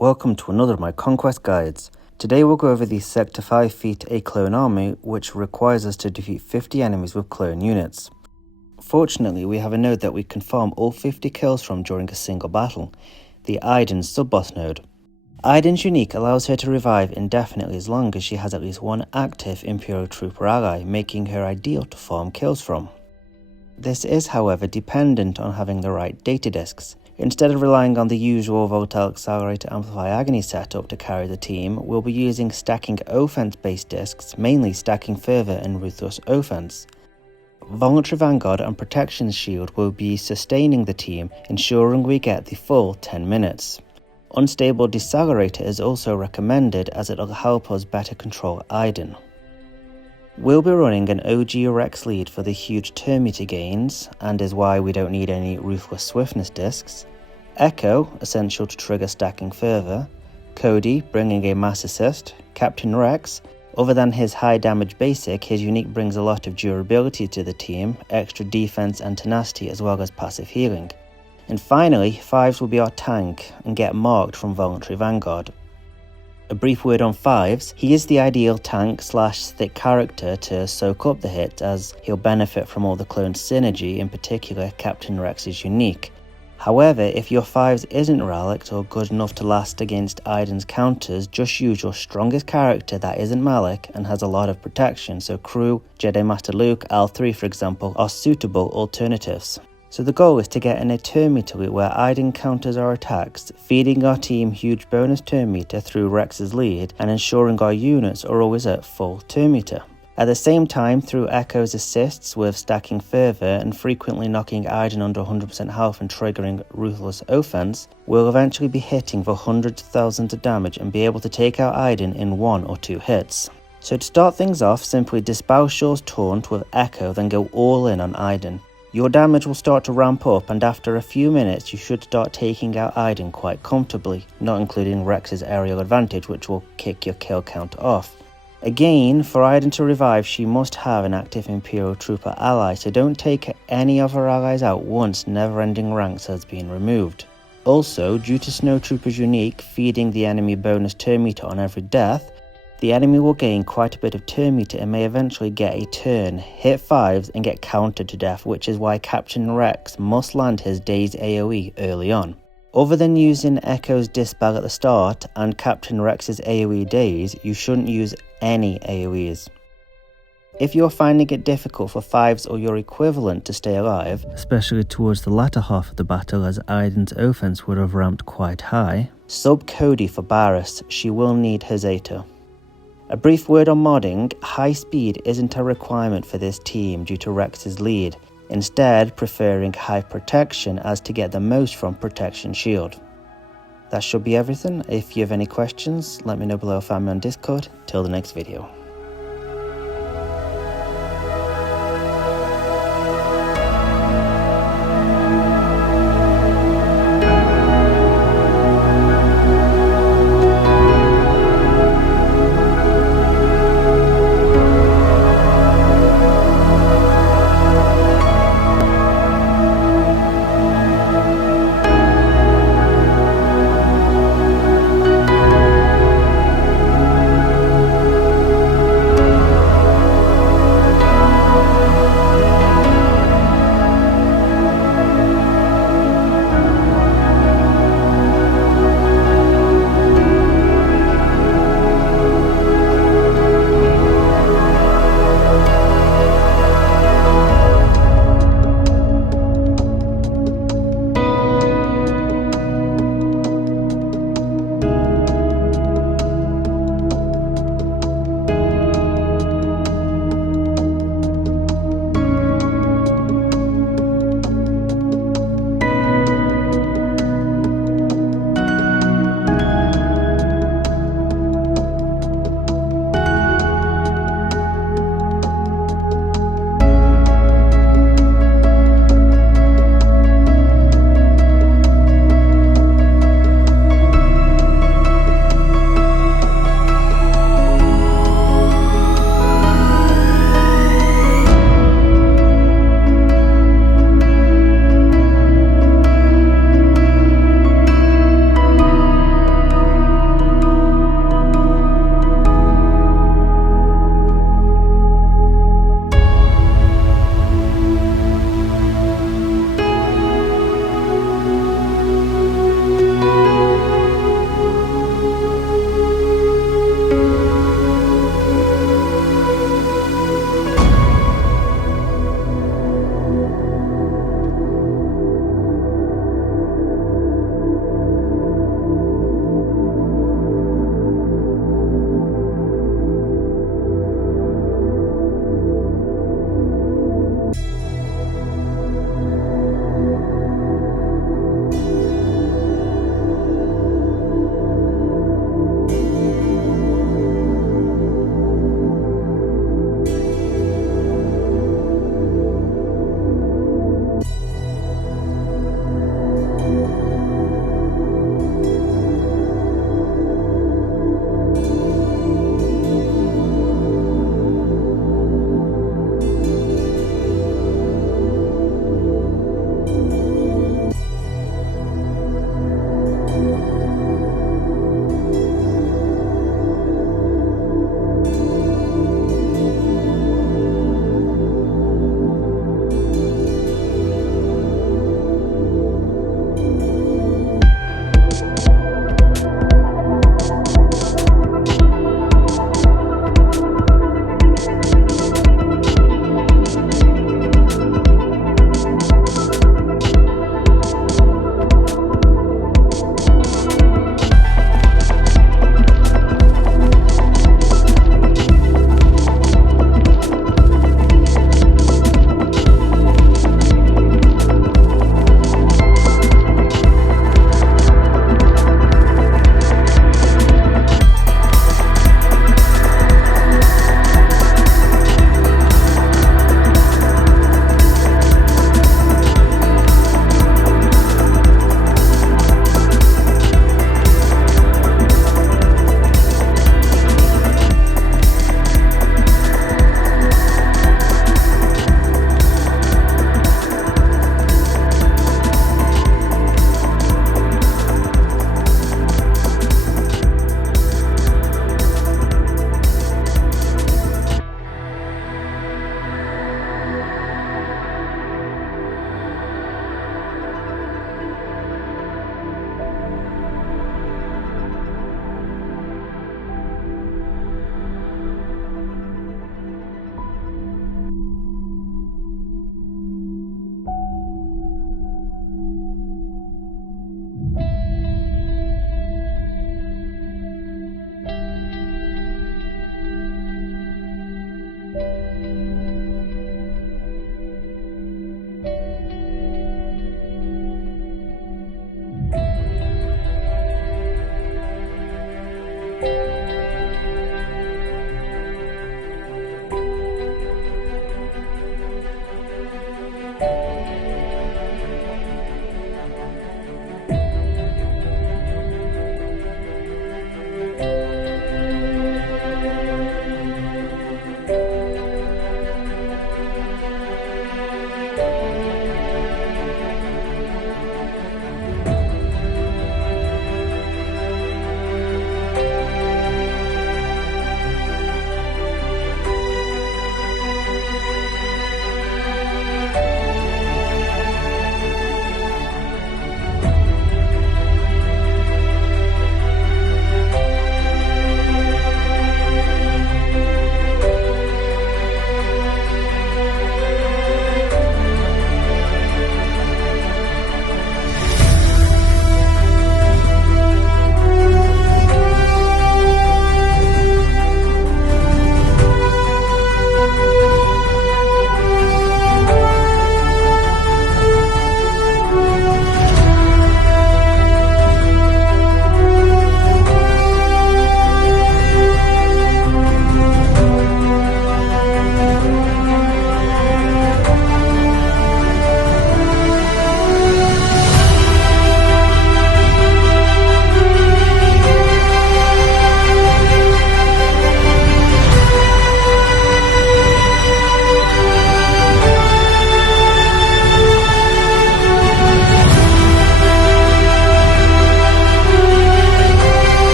welcome to another of my conquest guides. Today we'll go over the Sector 5 feat A clone army, which requires us to defeat 50 enemies with clone units. Fortunately, we have a node that we can farm all 50 kills from during a single battle, the Aiden's sub-boss node. Aiden's unique allows her to revive indefinitely as long as she has at least one active Imperial Trooper ally, making her ideal to farm kills from. This is, however, dependent on having the right data disks. Instead of relying on the usual Volatile Accelerator Amplify Agony setup to carry the team, we'll be using stacking offense-based disks, mainly Stacking Fervor and Ruthless Offense. Voluntary Vanguard and Protection Shield will be sustaining the team, ensuring we get the full 10 minutes. Unstable Decelerator is also recommended as it will help us better control Aiden. We'll be running an OG Rex lead for the huge turn meter gains, and is why we don't need any Ruthless Swiftness discs. Echo, essential to trigger Stacking Fervor. Cody, bringing a mass assist. Captain Rex, other than his high damage basic, his unique brings a lot of durability to the team, extra defense and tenacity as well as passive healing. And finally, Fives will be our tank and get marked from Voluntary Vanguard. A brief word on Fives, he is the ideal tank / thick character to soak up the hit, as he'll benefit from all the clone synergy, in particular Captain Rex's unique. However, if your Fives isn't relicked or good enough to last against Aiden's counters, just use your strongest character that isn't Malik and has a lot of protection, so Crew, Jedi Master Luke, L3 for example, are suitable alternatives. So the goal is to get an turn meter loop where Aiden counters our attacks, feeding our team huge bonus turn meter through Rex's lead and ensuring our units are always at full turn meter. At the same time, through Echo's assists with Stacking Fervor and frequently knocking Aiden under 100% health and triggering Ruthless Offense, we'll eventually be hitting for hundreds of thousands of damage and be able to take out Aiden in 1 or 2 hits. So to start things off, simply dispel Shaw's taunt with Echo, then go all in on Aiden. Your damage will start to ramp up, and after a few minutes you should start taking out Aiden quite comfortably, not including Rex's aerial advantage, which will kick your kill count off. Again, for Aiden to revive she must have an active Imperial Trooper ally, so don't take any of her allies out once Never Ending Ranks has been removed. Also, due to Snow Trooper's unique feeding the enemy bonus turn meter on every death, the enemy will gain quite a bit of turn meter and may eventually get a turn, hit Fives and get countered to death, which is why Captain Rex must land his Daze AoE early on. Other than using Echo's Dispel at the start and Captain Rex's AoE Daze, you shouldn't use any AoEs. If you're finding it difficult for Fives or your equivalent to stay alive, especially towards the latter half of the battle as Aiden's offense would have ramped quite high, sub Cody for Barris, she will need her Zeta. A brief word on modding, high speed isn't a requirement for this team due to Rex's lead, instead preferring high protection as to get the most from Protection Shield. That should be everything. If you have any questions, let me know below, find me on Discord. Till the next video.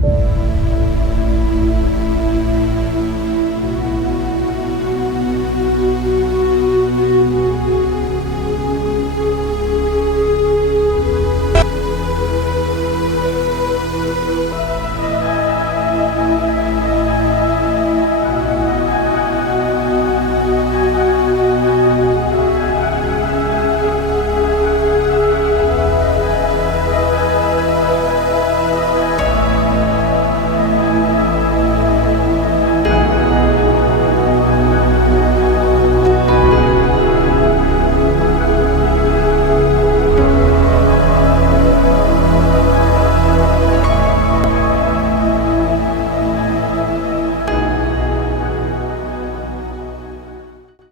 soon.